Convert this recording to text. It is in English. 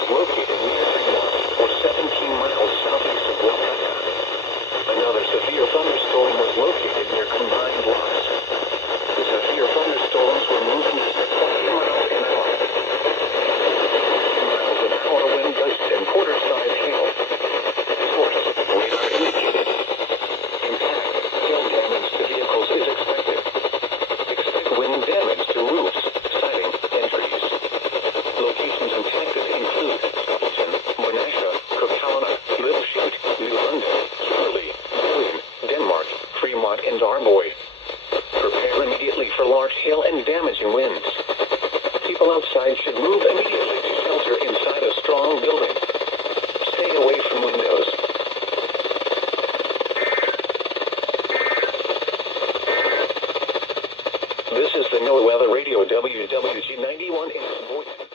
was located or 17 miles southeast of Wakaya. Another severe thunderstorm was located near combined loss. The severe thunderstorms were moving at 40 miles an hour. Miles an hour wind gusts and quarter-size hail. Source, radar indicated. Impact, hail damage to vehicles is expected. Expect wind damage to roofs, siding, and trees. Locations impacted include Stapleton, Monash, Coquelin, Little Chute, New London, Kimberley, Midland, Denmark, Fremont, and Arboy. Prepare immediately for large hail and damaging winds. People outside should move immediately to shelter inside a strong building. Stay away from windows. This is the NOAA Weather Radio WWG 91 in Sheboygan.